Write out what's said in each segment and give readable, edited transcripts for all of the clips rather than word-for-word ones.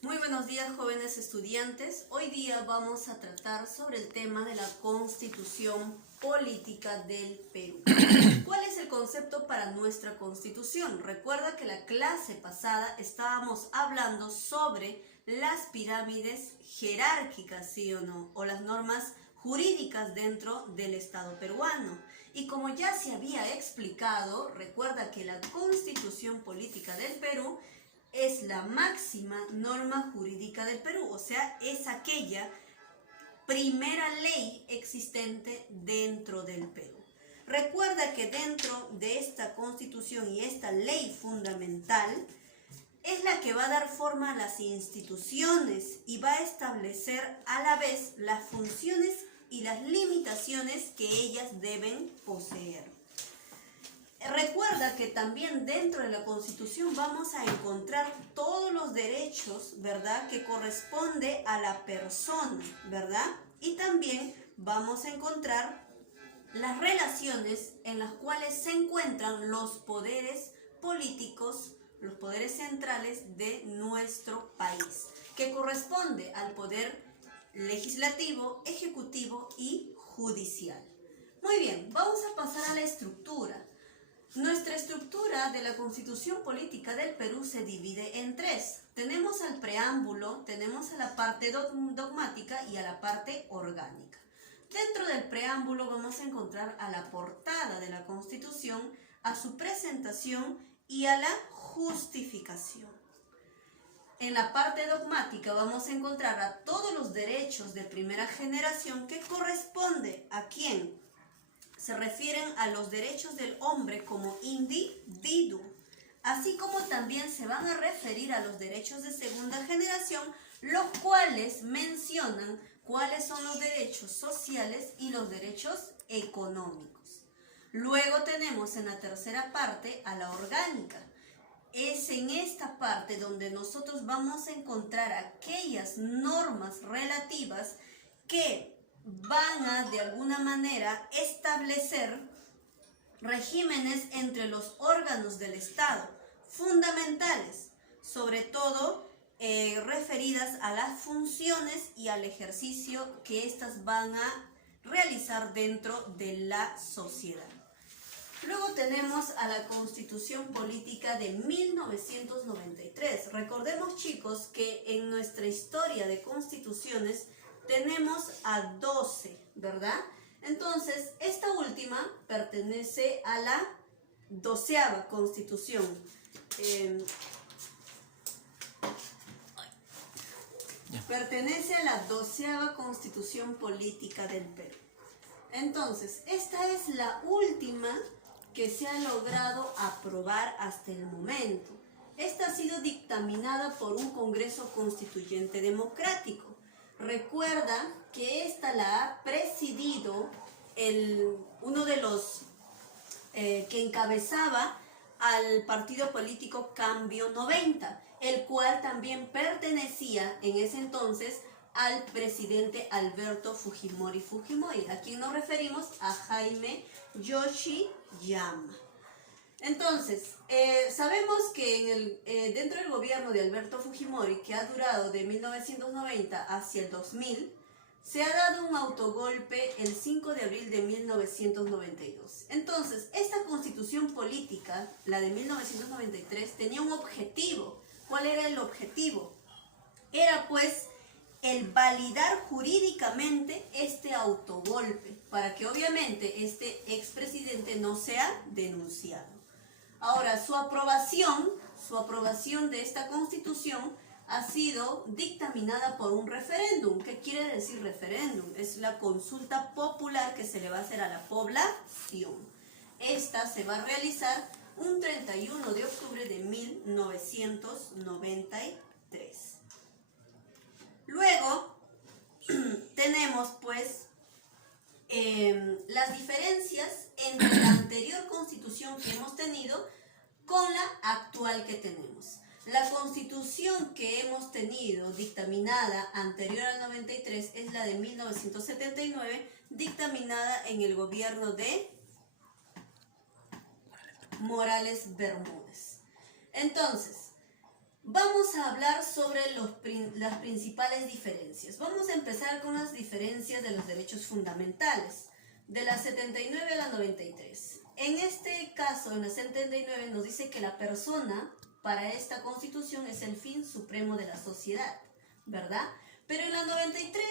Muy buenos días, jóvenes estudiantes. Hoy día vamos a tratar sobre el tema de la Constitución Política del Perú. ¿Cuál es el concepto para nuestra Constitución? Recuerda que la clase pasada estábamos hablando sobre las pirámides jerárquicas, ¿sí o no? O las normas jurídicas dentro del Estado peruano. Y como ya se había explicado, recuerda que la Constitución Política del Perú es la máxima norma jurídica del Perú, o sea, es aquella primera ley existente dentro del Perú. Recuerda que dentro de esta Constitución y esta ley fundamental es la que va a dar forma a las instituciones y va a establecer a la vez las funciones y las limitaciones que ellas deben poseer. Recuerda que también dentro de la Constitución vamos a encontrar todos los derechos, ¿verdad?, que corresponde a la persona, ¿verdad? Y también vamos a encontrar las relaciones en las cuales se encuentran los poderes políticos, los poderes centrales de nuestro país, que corresponde al poder legislativo, ejecutivo y judicial. Muy bien, vamos a pasar a la estructura. Nuestra estructura de la Constitución Política del Perú se divide en tres. Tenemos al preámbulo, tenemos a la parte dogmática y a la parte orgánica. Dentro del preámbulo vamos a encontrar a la portada de la Constitución, a su presentación y a la justificación. En la parte dogmática vamos a encontrar a todos los derechos de primera generación que corresponde a quién. Se refieren a los derechos del hombre como individuo, así como también se van a referir a los derechos de segunda generación, los cuales mencionan cuáles son los derechos sociales y los derechos económicos. Luego tenemos en la tercera parte a la orgánica. Es en esta parte donde nosotros vamos a encontrar aquellas normas relativas que van a de alguna manera establecer regímenes entre los órganos del Estado fundamentales, sobre todo referidas a las funciones y al ejercicio que éstas van a realizar dentro de la sociedad. Luego tenemos a la Constitución Política de 1993. Recordemos, chicos, que en nuestra historia de constituciones tenemos a 12, ¿verdad? Entonces, esta última pertenece a la 12ª Constitución. Pertenece a la 12ª Constitución Política del Perú. Entonces, esta es la última que se ha logrado aprobar hasta el momento. Esta ha sido dictaminada por un Congreso Constituyente Democrático. Recuerda que esta la ha presidido uno de los que encabezaba al partido político Cambio 90, el cual también pertenecía en ese entonces al presidente Alberto Fujimori. ¿A quien nos referimos? A Jaime Yoshiyama. Entonces, sabemos que dentro del gobierno de Alberto Fujimori, que ha durado de 1990 hacia el 2000, se ha dado un autogolpe el 5 de abril de 1992. Entonces, esta constitución política, la de 1993, tenía un objetivo. ¿Cuál era el objetivo? Era pues el validar jurídicamente este autogolpe, para que obviamente este expresidente no sea denunciado. Ahora, su aprobación de esta constitución ha sido dictaminada por un referéndum. ¿Qué quiere decir referéndum? Es la consulta popular que se le va a hacer a la población. Esta se va a realizar un 31 de octubre de 1993. Luego tenemos pues las diferencias entre la anterior constitución que hemos tenido con la actual que tenemos. La constitución que hemos tenido dictaminada anterior al 93 es la de 1979, dictaminada en el gobierno de Morales Bermúdez. Entonces, Vamos a hablar sobre las principales diferencias. Vamos a empezar con las diferencias de los derechos fundamentales, de la 79 a la 93. En este caso, en la 79 nos dice que la persona para esta Constitución es el fin supremo de la sociedad, ¿verdad? Pero en la 93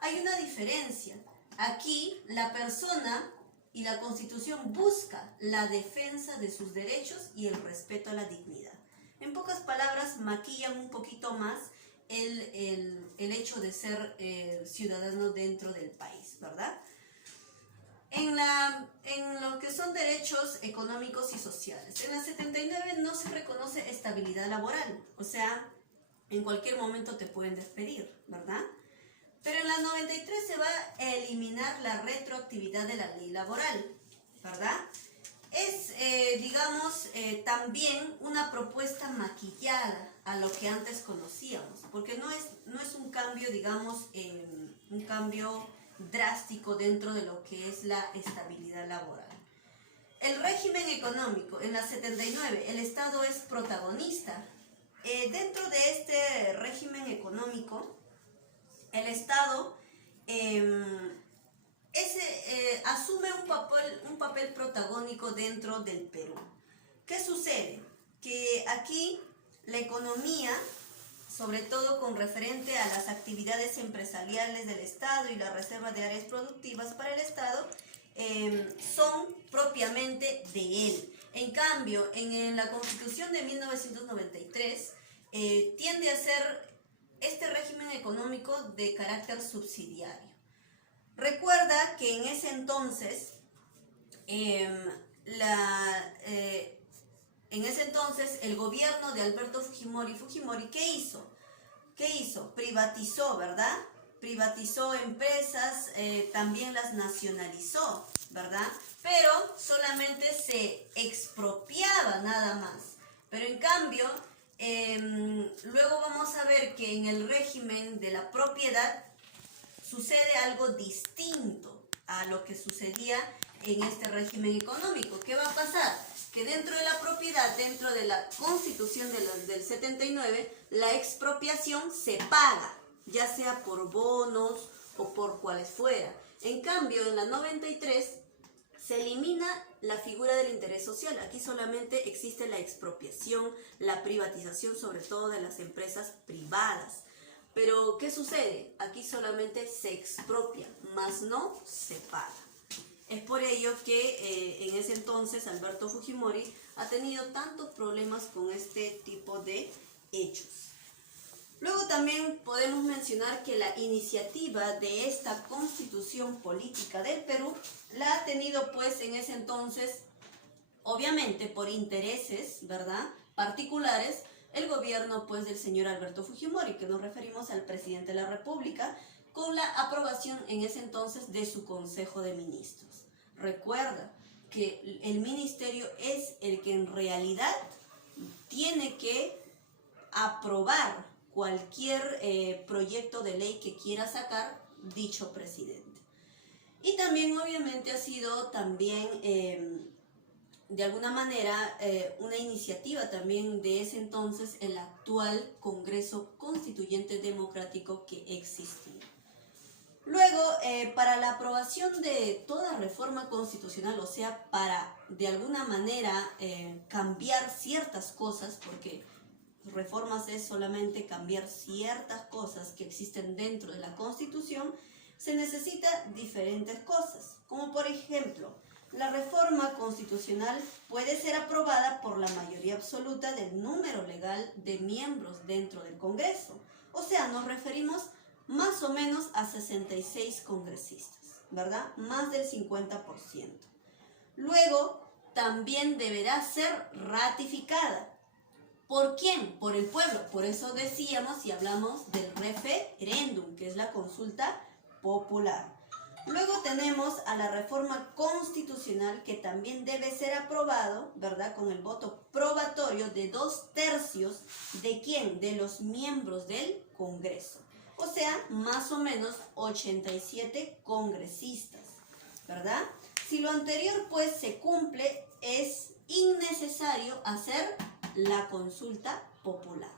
hay una diferencia. Aquí la persona y la Constitución busca la defensa de sus derechos y el respeto a la dignidad. En pocas palabras, maquillan un poquito más el hecho de ser ciudadano dentro del país, ¿verdad? En lo que son derechos económicos y sociales, en la 79 no se reconoce estabilidad laboral, o sea, en cualquier momento te pueden despedir, ¿verdad? Pero en la 93 se va a eliminar la retroactividad de la ley laboral, ¿verdad? Es, también una propuesta maquillada a lo que antes conocíamos, porque no es un cambio, un cambio drástico dentro de lo que es la estabilidad laboral. El régimen económico, en la 79, el Estado es protagonista. Dentro de este régimen económico, el Estado asume un papel protagónico dentro del Perú. ¿Qué sucede? Que aquí la economía, sobre todo con referente a las actividades empresariales del Estado y la reserva de áreas productivas para el Estado, son propiamente de él. En cambio, en la Constitución de 1993 tiende a ser este régimen económico de carácter subsidiario. Recuerda que en ese entonces, el gobierno de Alberto Fujimori, ¿qué hizo? Privatizó, ¿verdad? Privatizó empresas, también las nacionalizó, ¿verdad? Pero solamente se expropiaba nada más. Pero en cambio, luego vamos a ver que en el régimen de la propiedad sucede algo distinto a lo que sucedía en este régimen económico. ¿Qué va a pasar? Que dentro de la propiedad, dentro de la Constitución del 79, la expropiación se paga, ya sea por bonos o por cuales fuera. En cambio, en la 93 se elimina la figura del interés social. Aquí solamente existe la expropiación, la privatización, sobre todo de las empresas privadas. Pero, ¿qué sucede? Aquí solamente se expropia, más no se paga. Es por ello que en ese entonces Alberto Fujimori ha tenido tantos problemas con este tipo de hechos. Luego también podemos mencionar que la iniciativa de esta Constitución Política del Perú la ha tenido pues en ese entonces, obviamente por intereses, ¿verdad?, particulares, el gobierno pues del señor Alberto Fujimori, que nos referimos al presidente de la República, con la aprobación en ese entonces de su Consejo de Ministros. Recuerda que el ministerio es el que en realidad tiene que aprobar cualquier proyecto de ley que quiera sacar dicho presidente. Y también obviamente ha sido también de alguna manera una iniciativa también de ese entonces el actual Congreso Constituyente Democrático que existía. Luego, para la aprobación de toda reforma constitucional, o sea, para de alguna manera cambiar ciertas cosas, porque reformas es solamente cambiar ciertas cosas que existen dentro de la Constitución, se necesita diferentes cosas, como por ejemplo, la reforma constitucional puede ser aprobada por la mayoría absoluta del número legal de miembros dentro del Congreso. O sea, nos referimos más o menos a 66 congresistas, ¿verdad? Más del 50%. Luego, también deberá ser ratificada. ¿Por quién? Por el pueblo. Por eso decíamos y hablamos del referéndum, que es la consulta popular. Luego tenemos a la reforma constitucional que también debe ser aprobado, ¿verdad?, con el voto probatorio de 2/3 de ¿quién? De los miembros del Congreso. O sea, más o menos 87 congresistas, ¿verdad? Si lo anterior pues se cumple, es innecesario hacer la consulta popular.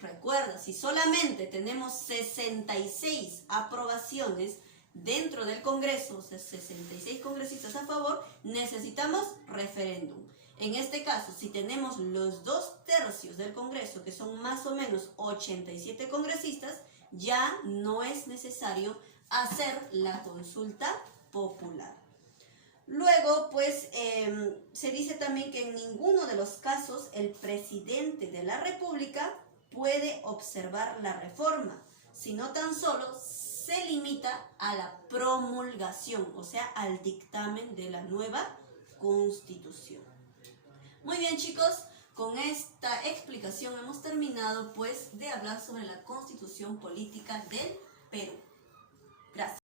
Recuerda, si solamente tenemos 66 aprobaciones dentro del Congreso, o sea, 66 congresistas a favor, necesitamos referéndum. En este caso, si tenemos los 2/3 del Congreso, que son más o menos 87 congresistas, ya no es necesario hacer la consulta popular. Luego, pues, se dice también que en ninguno de los casos el presidente de la República puede observar la reforma, sino tan solo se limita a la promulgación, o sea, al dictamen de la nueva Constitución. Muy bien, chicos, con esta explicación hemos terminado, pues, de hablar sobre la Constitución Política del Perú. Gracias.